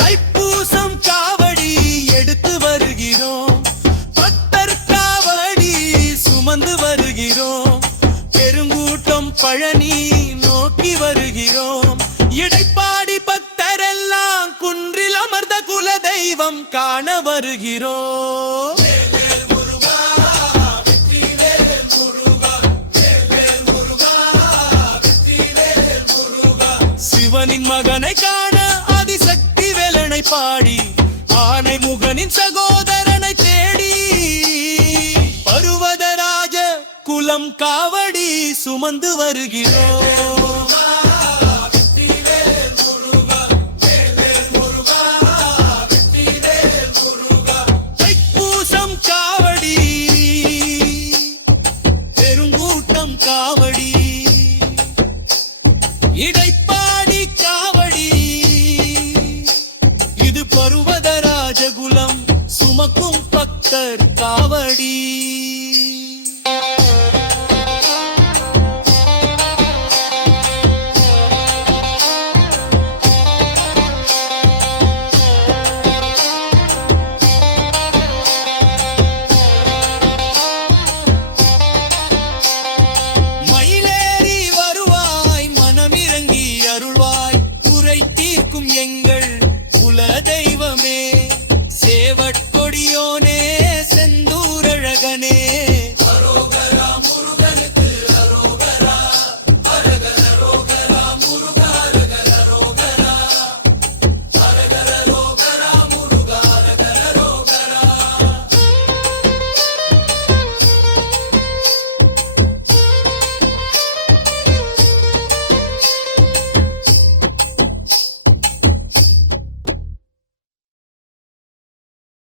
தைப்பூசம் காவடி எடுத்து வருகிறோம், பக்தர் காவடி சுமந்து வருகிறோம், பெருங்கூட்டம் பழனி நோக்கி வருகிறோம். இடைப்பாடி பக்தரெல்லாம் குன்றில் அமர்ந்த குல தெய்வம் காண வருகிறோம். சிவனின் மகனை காண ஆதிசக்தி வேலனை பாடி, ஆனை முகனின் சகோதரனை தேடி, பருவதராஜ குலம் காவடி சுமந்து வருகிறோம். தைப்பூசம் காவடி, பெருங்கூட்டம் காவடி, இடைப்பாடி காவடி, இது பருவதராஜகுலம் சுமக்கும் பக்தர் காவடி. மயிலேறி வருவாய், மனமிறங்கி அருள்வாய், குறை தீர்க்கும் எங்கள் குல தெய்வமே, சேவட்